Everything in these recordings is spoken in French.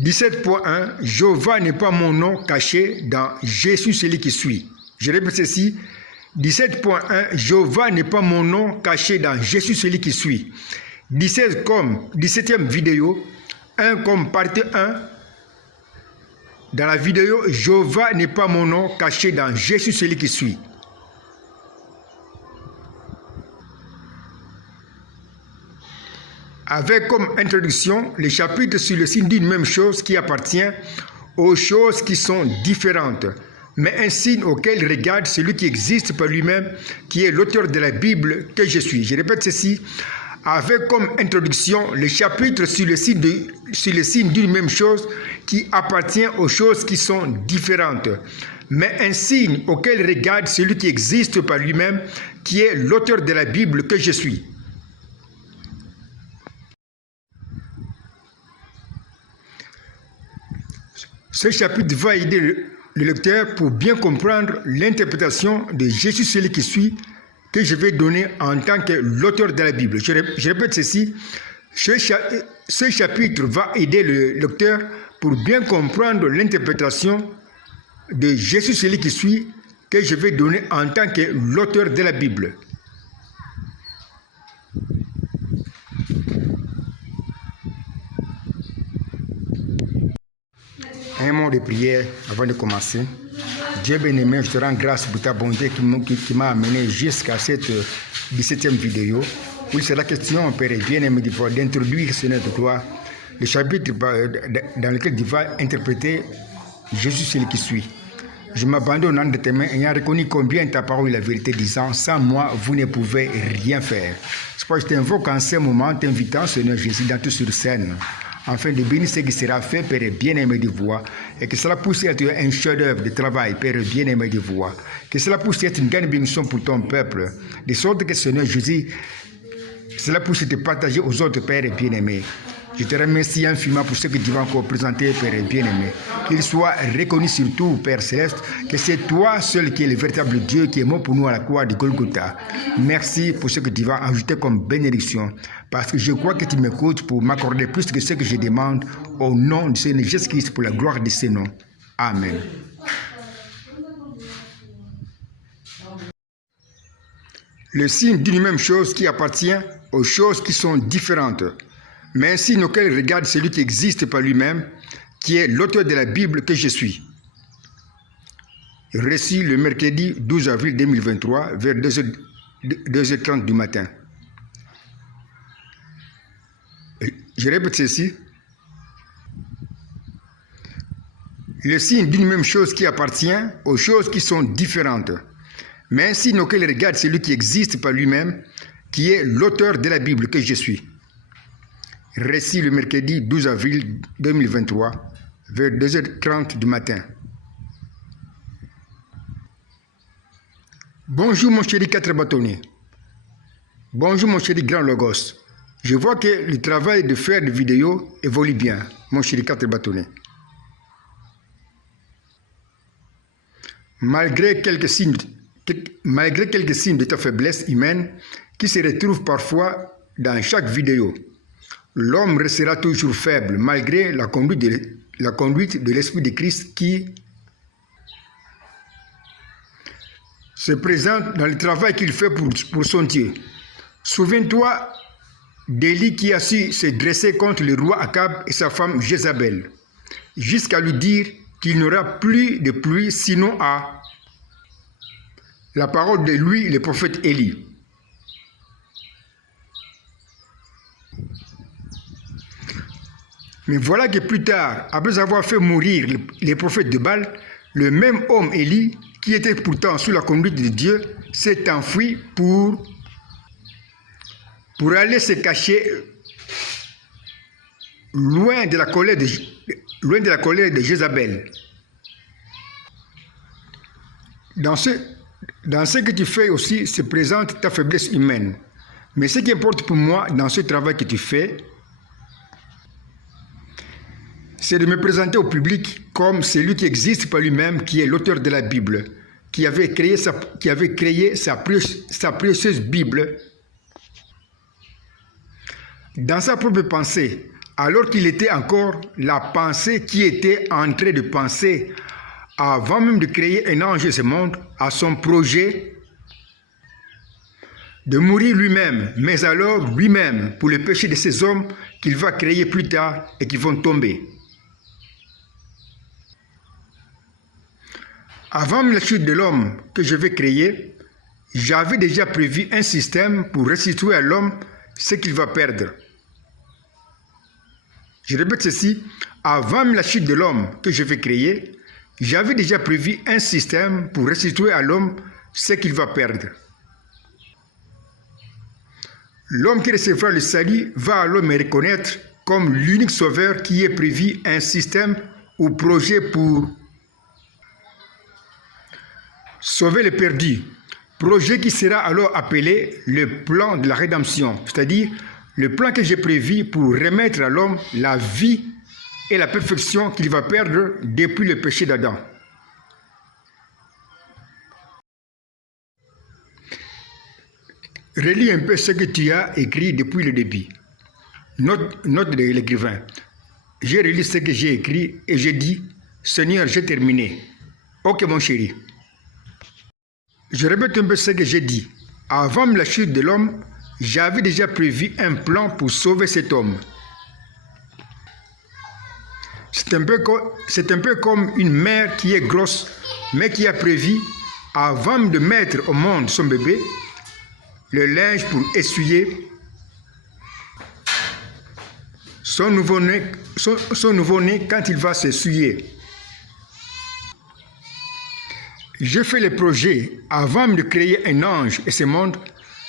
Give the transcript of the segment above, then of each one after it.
17.1 Jéhovah n'est pas mon nom caché dans Jésus celui qui suit. Je répète ceci. 17.1 Jéhovah n'est pas mon nom caché dans Jésus celui qui suit. 17e vidéo, 1 comme partie 1. Dans la vidéo, Jéhovah n'est pas mon nom caché dans Jésus celui qui suit. Avec comme introduction le chapitre sur le signe d'une même chose qui appartient aux choses qui sont différentes, mais un signe auquel regarde celui qui existe par lui-même, qui est l'auteur de la Bible que je suis. Je répète ceci. Avec comme introduction le chapitre sur le signe d'une même chose qui appartient aux choses qui sont différentes, mais un signe auquel regarde celui qui existe par lui-même, qui est l'auteur de la Bible que je suis. Ce chapitre va aider le lecteur pour bien comprendre l'interprétation de Jésus celui qui suit, que je vais donner en tant que l'auteur de la Bible. Je répète ceci, ce chapitre va aider le lecteur pour bien comprendre l'interprétation de Jésus celui qui suit, que je vais donner en tant que l'auteur de la Bible. Un mot de prière avant de commencer. Dieu bien-aimé, je te rends grâce pour ta bonté qui m'a amené jusqu'à cette 17e vidéo, où il sera question, Père bien-aimé, d'introduire, Seigneur de gloire, le chapitre dans lequel tu vas interpréter Jésus celui qui suit. Je m'abandonne entre tes mains, ayant reconnu combien ta parole est la vérité, disant, sans moi, vous ne pouvez rien faire. C'est pourquoi je t'invoque en ce moment, t'invitant, Seigneur Jésus, dans toute sur scène, afin de bénir ce qui sera fait, Père bien-aimé de voix, et que cela puisse être un chef-d'œuvre de travail, Père bien-aimé de voix, que cela puisse être une grande bénédiction pour ton peuple, de sorte que, Seigneur Jésus, cela puisse être partagé aux autres, Père bien-aimé. Je te remercie infiniment pour ce que tu vas encore présenter, Père bien-aimé. Qu'il soit reconnu surtout, Père céleste, que c'est toi seul qui es le véritable Dieu qui est mort pour nous à la croix de Golgotha. Merci pour ce que tu vas ajouter comme bénédiction, parce que je crois que tu m'écoutes pour m'accorder plus que ce que je demande au nom de Seigneur Jésus-Christ pour la gloire de ses noms. Amen. Le signe d'une même chose qui appartient aux choses qui sont différentes, mais un signe auquel regarde celui qui existe par lui-même, qui est l'auteur de la Bible que je suis. Reçu le mercredi 12 avril 2023 vers 2h30 du matin. Je répète ceci. Le signe d'une même chose qui appartient aux choses qui sont différentes, mais un signe auquel regarde celui qui existe par lui-même, qui est l'auteur de la Bible que je suis. Récit le mercredi 12 avril 2023, vers 2h30 du matin. Bonjour mon chéri 4 bâtonnets. Bonjour mon chéri grand logos. Je vois que le travail de faire des vidéos évolue bien, mon chéri 4 bâtonnets. Malgré quelques signes de ta faiblesse humaine qui se retrouvent parfois dans chaque vidéo, l'homme restera toujours faible malgré la conduite de l'Esprit de Christ qui se présente dans le travail qu'il fait pour son Dieu. Souviens-toi d'Élie qui a su se dresser contre le roi Akab et sa femme Jézabel, jusqu'à lui dire qu'il n'y aura plus de pluie sinon à la parole de lui, le prophète Élie. Mais voilà que plus tard, après avoir fait mourir les prophètes de Baal, le même homme Élie, qui était pourtant sous la conduite de Dieu, s'est enfui pour aller se cacher loin de la colère de Jézabel. Dans ce que tu fais aussi se présente ta faiblesse humaine. Mais ce qui importe pour moi dans ce travail que tu fais, c'est de me présenter au public comme celui qui existe par lui-même, qui est l'auteur de la Bible, qui avait créé sa précieuse Bible dans sa propre pensée, alors qu'il était encore la pensée qui était en train de penser, avant même de créer un ange de ce monde, à son projet de mourir lui-même, mais alors lui-même, pour le péché de ces hommes qu'il va créer plus tard et qui vont tomber. Avant la chute de l'homme que je vais créer, j'avais déjà prévu un système pour restituer à l'homme ce qu'il va perdre. Je répète ceci, avant la chute de l'homme que je vais créer, j'avais déjà prévu un système pour restituer à l'homme ce qu'il va perdre. L'homme qui recevra le salut va alors me reconnaître comme l'unique sauveur qui ait prévu un système ou projet pour sauver les perdus. Projet qui sera alors appelé le plan de la rédemption, c'est-à-dire le plan que j'ai prévu pour remettre à l'homme la vie et la perfection qu'il va perdre depuis le péché d'Adam. Relis un peu ce que tu as écrit depuis le début. Note de l'écrivain. J'ai relu ce que j'ai écrit et j'ai dit, Seigneur, j'ai terminé. Ok mon chéri. Je répète un peu ce que j'ai dit. Avant la chute de l'homme, j'avais déjà prévu un plan pour sauver cet homme. C'est un peu comme une mère qui est grosse, mais qui a prévu, avant de mettre au monde son bébé, le linge pour essuyer son nouveau-né quand il va s'essuyer. J'ai fait le projet, avant de créer un ange et ce monde,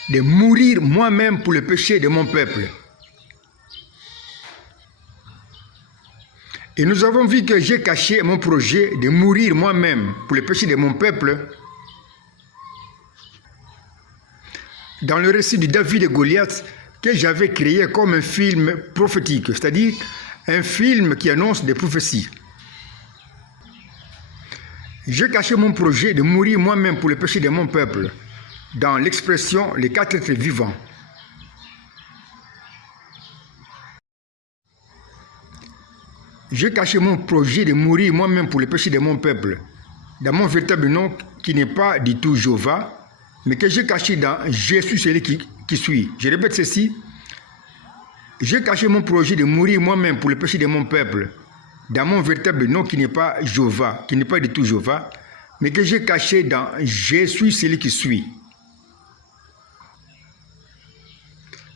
de mourir moi-même pour le péché de mon peuple. Et nous avons vu que j'ai caché mon projet de mourir moi-même pour le péché de mon peuple dans le récit de David et Goliath que j'avais créé comme un film prophétique, c'est-à-dire un film qui annonce des prophéties. J'ai caché mon projet de mourir moi-même pour le péché de mon peuple dans l'expression « les quatre êtres vivants ». J'ai caché mon projet de mourir moi-même pour le péché de mon peuple dans mon véritable nom qui n'est pas du tout Jéhovah, mais que j'ai caché dans « Je suis celui qui suis ». Je répète ceci. J'ai caché mon projet de mourir moi-même pour le péché de mon peuple dans mon véritable nom qui n'est pas Jéhovah, qui n'est pas du tout Jéhovah, mais que j'ai caché dans « Je suis celui qui suis »,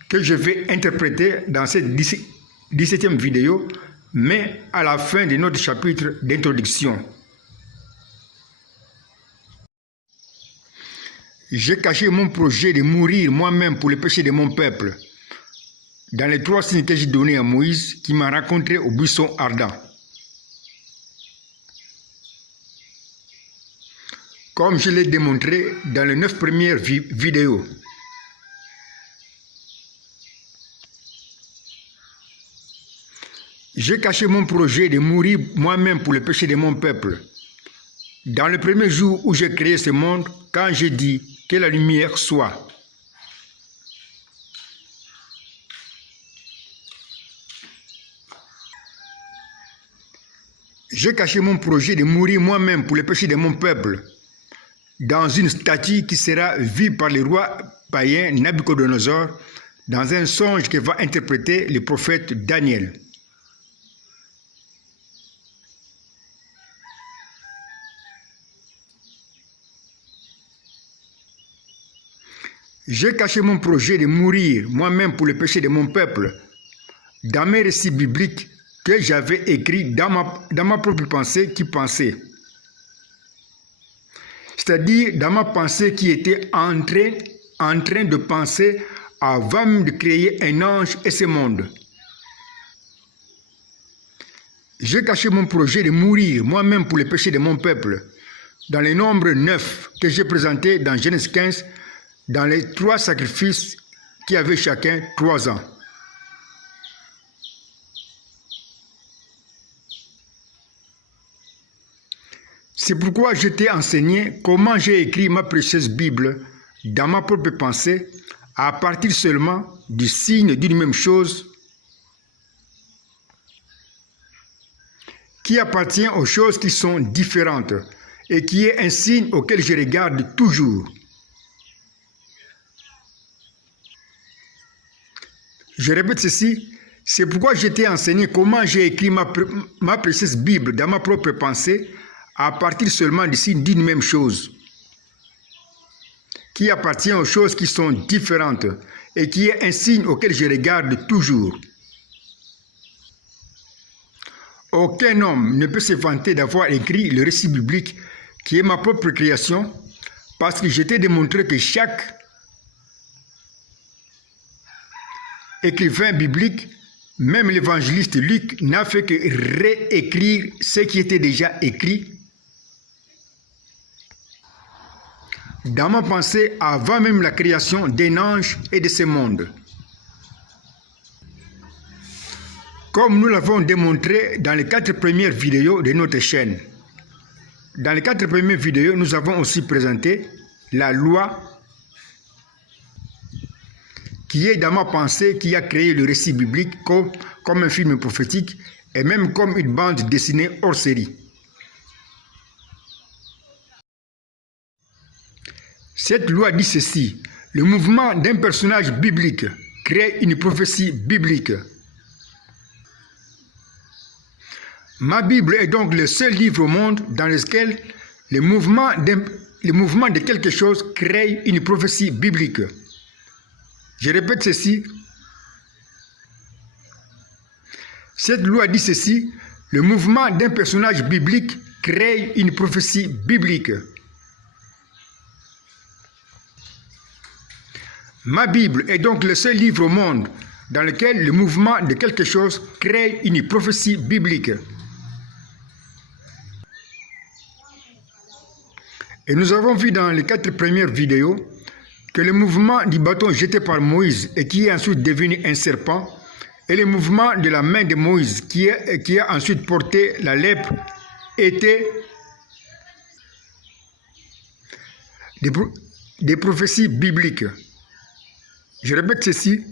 que je vais interpréter dans cette 17e vidéo, mais à la fin de notre chapitre d'introduction. J'ai caché mon projet de mourir moi-même pour le péché de mon peuple dans les 3 signes que j'ai donnés à Moïse qui m'a rencontré au buisson ardent. Comme je l'ai démontré dans les 9 premières vidéos. J'ai caché mon projet de mourir moi-même pour le péché de mon peuple dans le premier jour où j'ai créé ce monde, quand j'ai dit que la lumière soit. J'ai caché mon projet de mourir moi-même pour le péché de mon peuple dans une statue qui sera vue par le roi païen Nabucodonosor dans un songe que va interpréter le prophète Daniel. J'ai caché mon projet de mourir moi-même pour le péché de mon peuple dans mes récits bibliques que j'avais écrits dans ma propre pensée qui pensait. C'est-à-dire dans ma pensée qui était en train de penser avant de créer un ange et ce monde. J'ai caché mon projet de mourir moi-même pour le péché de mon peuple dans les nombres 9 que j'ai présentés dans Genèse 15, dans les 3 sacrifices qui avaient chacun 3 ans. C'est pourquoi je t'ai enseigné comment j'ai écrit ma précieuse Bible dans ma propre pensée à partir seulement du signe d'une même chose qui appartient aux choses qui sont différentes et qui est un signe auquel je regarde toujours. Je répète ceci, c'est pourquoi je t'ai enseigné comment j'ai écrit ma précieuse Bible dans ma propre pensée à partir seulement d'ici d'une même chose, qui appartient aux choses qui sont différentes et qui est un signe auquel je regarde toujours. Aucun homme ne peut se vanter d'avoir écrit le récit biblique qui est ma propre création, parce que je t'ai démontré que chaque écrivain biblique, même l'évangéliste Luc, n'a fait que réécrire ce qui était déjà écrit dans ma pensée avant même la création d'un ange et de ce monde. Comme nous l'avons démontré dans les 4 premières vidéos de notre chaîne. Dans les 4 premières vidéos, nous avons aussi présenté la loi qui est dans ma pensée, qui a créé le récit biblique comme un film prophétique et même comme une bande dessinée hors série. Cette loi dit ceci: le mouvement d'un personnage biblique crée une prophétie biblique. Ma Bible est donc le seul livre au monde dans lequel le mouvement de quelque chose crée une prophétie biblique. Je répète ceci. Cette loi dit ceci: le mouvement d'un personnage biblique crée une prophétie biblique. Ma Bible est donc le seul livre au monde dans lequel le mouvement de quelque chose crée une prophétie biblique. Et nous avons vu dans les 4 premières vidéos que le mouvement du bâton jeté par Moïse et qui est ensuite devenu un serpent, et le mouvement de la main de Moïse qui a ensuite porté la lèpre étaient des prophéties bibliques. Je répète ceci.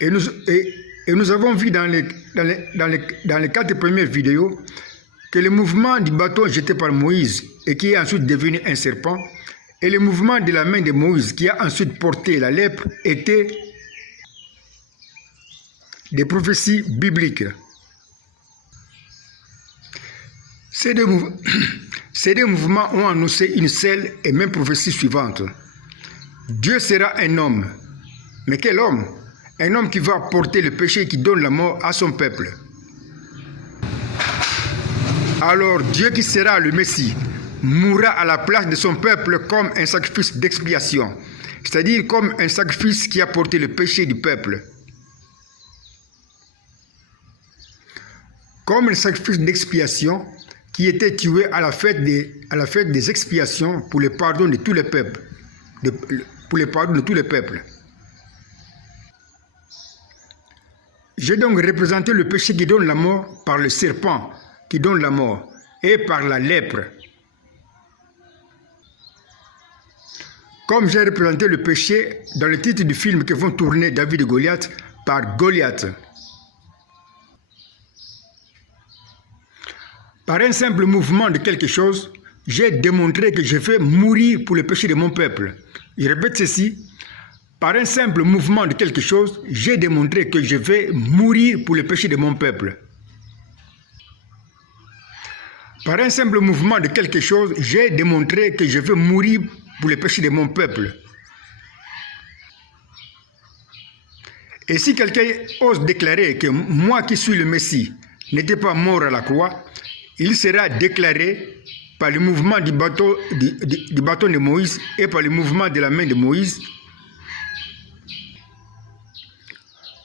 Et nous avons vu dans les 4 premières vidéos que le mouvement du bâton jeté par Moïse et qui est ensuite devenu un serpent, et le mouvement de la main de Moïse qui a ensuite porté la lèpre étaient des prophéties bibliques. Ces deux mouvements ont annoncé une seule et même prophétie suivante. Dieu sera un homme. Mais quel homme? Un homme qui va porter le péché et qui donne la mort à son peuple. Alors Dieu qui sera le Messie mourra à la place de son peuple comme un sacrifice d'expiation, c'est-à-dire comme un sacrifice qui a porté le péché du peuple. Comme un sacrifice d'expiation qui était tué à la fête des expiations pour le pardon de tous les peuples. J'ai donc représenté le péché qui donne la mort par le serpent qui donne la mort et par la lèpre. Comme j'ai représenté le péché dans le titre du film que vont tourner David et Goliath par Goliath. Par un simple mouvement de quelque chose, j'ai démontré que je vais mourir pour le péché de mon peuple. Je répète ceci. Par un simple mouvement de quelque chose, j'ai démontré que je vais mourir pour le péché de mon peuple. Par un simple mouvement de quelque chose, j'ai démontré que je vais mourir pour le péché de mon peuple. Et si quelqu'un ose déclarer que moi qui suis le Messie n'étais pas mort à la croix, il sera déclaré par le mouvement du bâton de Moïse et par le mouvement de la main de Moïse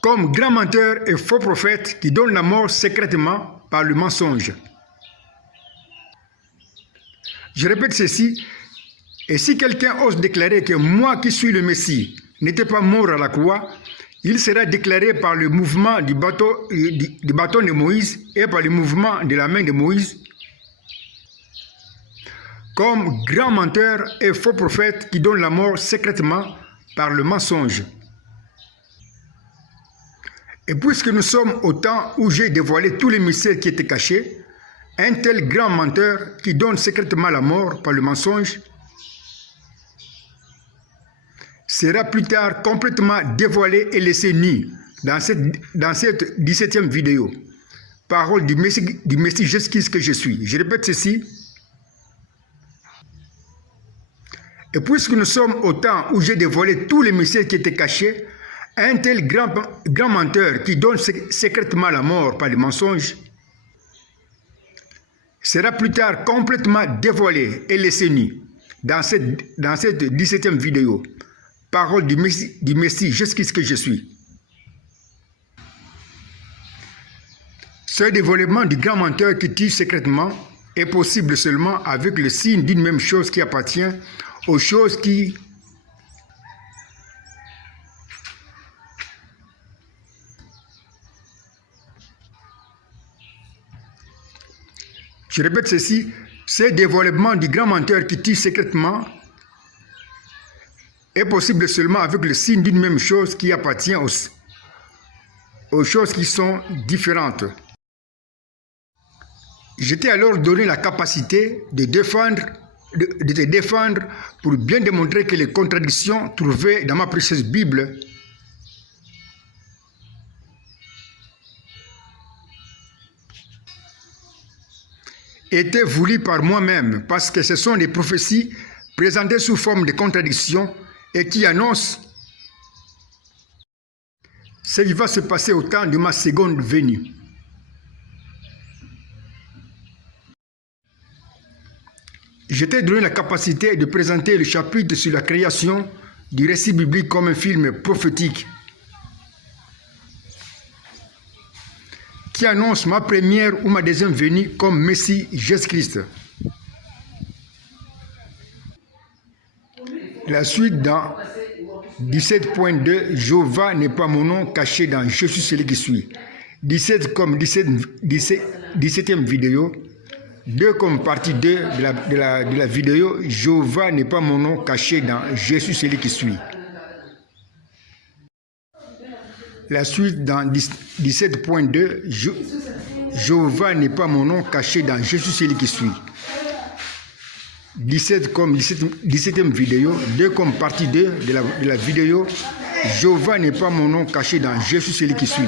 comme grand menteur et faux prophète qui donne la mort secrètement par le mensonge. Je répète ceci, et si quelqu'un ose déclarer que moi qui suis le Messie n'étais pas mort à la croix, il sera déclaré par le mouvement du bâton de Moïse et par le mouvement de la main de Moïse comme grand menteur et faux prophète qui donne la mort secrètement par le mensonge. Et puisque nous sommes au temps où j'ai dévoilé tous les mystères qui étaient cachés, un tel grand menteur qui donne secrètement la mort par le mensonge sera plus tard complètement dévoilé et laissé nu dans cette 17e vidéo. Parole du Messie Jésus-Christ que je suis. Je répète ceci. Et puisque nous sommes au temps où j'ai dévoilé tous les mystères qui étaient cachés, un tel grand menteur qui donne secrètement la mort par le mensonge sera plus tard complètement dévoilé et laissé nu dans cette 17e vidéo. Parole du Messie Jésus-Christ que je suis. Ce dévoilement du grand menteur qui tue secrètement est possible seulement avec le signe d'une même chose qui appartient aux choses qui Je répète ceci, ce dévoilement du grand menteur qui tue secrètement est possible seulement avec le signe d'une même chose qui appartient aux choses qui sont différentes. Je t'ai alors donné la capacité de te défendre pour bien démontrer que les contradictions trouvées dans ma précieuse Bible étaient voulues par moi-même, parce que ce sont des prophéties présentées sous forme de contradictions et qui annoncent ce qui va se passer au temps de ma seconde venue. Je t'ai donné la capacité de présenter le chapitre sur la création du récit biblique comme un film prophétique qui annonce ma première ou ma deuxième venue comme Messie Jésus-Christ. La suite dans 17.2, Jéhovah n'est pas mon nom caché dans Je suis celui qui suis. 17 comme 17e vidéo. 2 comme partie 2 de la vidéo, Jéhovah n'est pas mon nom caché dans Je suis celui qui suis. La suite dans 17.2, Jéhovah n'est pas mon nom caché dans Je suis celui qui suis. 17 comme 17e vidéo, 2 comme partie 2 de la vidéo, Jéhovah n'est pas mon nom caché dans Je suis celui qui suis.